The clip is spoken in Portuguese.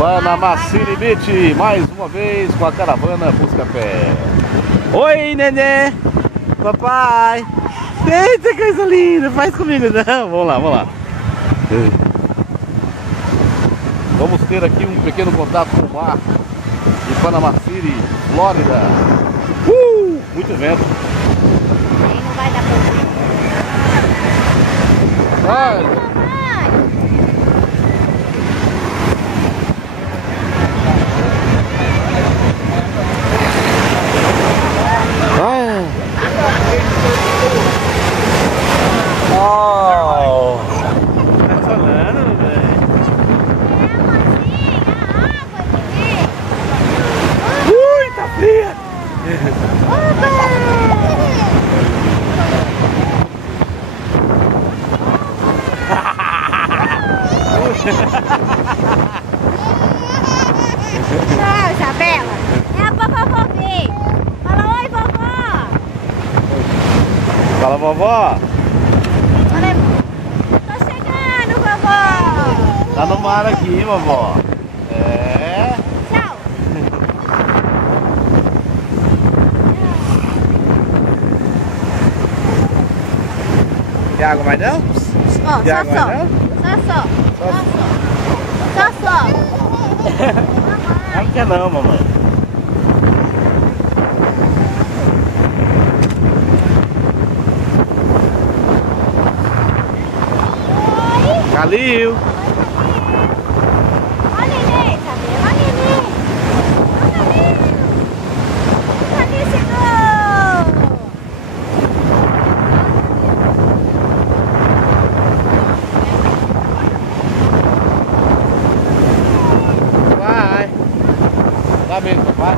Panamaciri Beach, mais uma vez com a caravana Buscapé. Oi, nenê! Papai! Eita, coisa linda! Faz comigo, não! Vamos lá, vamos lá. Vamos ter aqui um pequeno contato com o mar de Panamaciri, Flórida. Muito vento. Aí não vai dar pra ver. Vai! Não, Isabela, é a vovó ver. Fala oi, vovó. Fala, vovó. Olha, tô chegando, vovó. Tá no mar aqui, vovó. É. Tchau. Tem água mais não? Ó, Tem água mais não? Só. Não quer não, mamãe. Calil. Olha, nenê, Isabela. Olha, nenê. Calil chegou. Vai. Tá mesmo, vai.